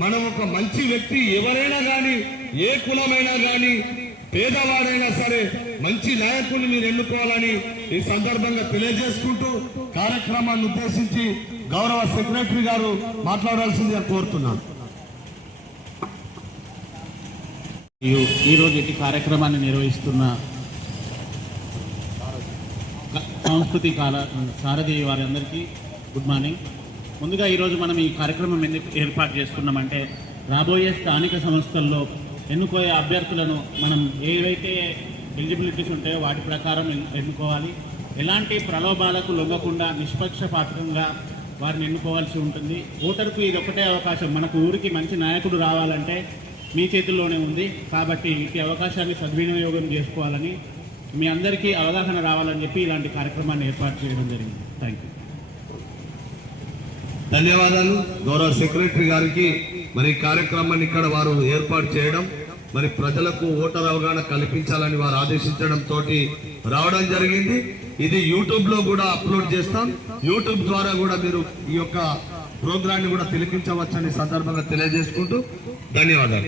మనం ఒక మంచి వ్యక్తి ఎవరైనా కానీ ఏ కులమైనా కానీ పేదవాడైనా సరే మంచి నాయకుడిని మీరు ఎన్నుకోవాలని ఈ సందర్భంగా తెలియజేసుకుంటూ కార్యక్రమాన్ని ఉద్దేశించి గౌరవ సెక్రటరీ గారు మాట్లాడాల్సిందిగా కోరుతున్నాను. ఈరోజు ఈ కార్యక్రమాన్ని నిర్వహిస్తున్న సంస్కృతి సారథి వారి అందరికీ గుడ్ మార్నింగ్. ముందుగా ఈరోజు మనం ఈ కార్యక్రమం ఎందుకు ఏర్పాటు చేసుకున్నామంటే రాబోయే స్థానిక సంస్థల్లో ఎన్నుకోయే అభ్యర్థులను మనం ఏవైతే ఎలిజిబిలిటీస్ ఉంటాయో వాటి ప్రకారం ఎన్నుకోవాలి. ఎలాంటి ప్రలోభాలకు లొంగకుండా నిష్పక్షపాతంగా వారిని ఎన్నుకోవాల్సి ఉంటుంది. ఓటర్కు ఇది ఒకటే అవకాశం. మనకు ఊరికి మంచి నాయకుడు రావాలంటే మీ చేతుల్లోనే ఉంది. కాబట్టి ఈ అవకాశాన్ని సద్వినియోగం చేసుకోవాలని, మీ అందరికీ అవగాహన రావాలని చెప్పి ఇలాంటి కార్యక్రమాన్ని ఏర్పాటు చేయడం జరిగింది. Thank you. ధన్యవాదాలు గౌరవ సెక్రటరీ గారికి. మరి కార్యక్రమాన్ని ఇక్కడ వారు ఏర్పాటు చేయడం, మరి ప్రజలకు ఓటర్ అవగాహన కల్పించాలని వారు ఆదేశించడం తోటి రావడం జరిగింది. ఇది యూట్యూబ్ లో కూడా అప్లోడ్ చేస్తాం. యూట్యూబ్ ద్వారా కూడా మీరు ఈ యొక్క ప్రోగ్రామ్ ని కూడా తిలకించవచ్చని సందర్భంగా తెలియజేసుకుంటూ ధన్యవాదాలు.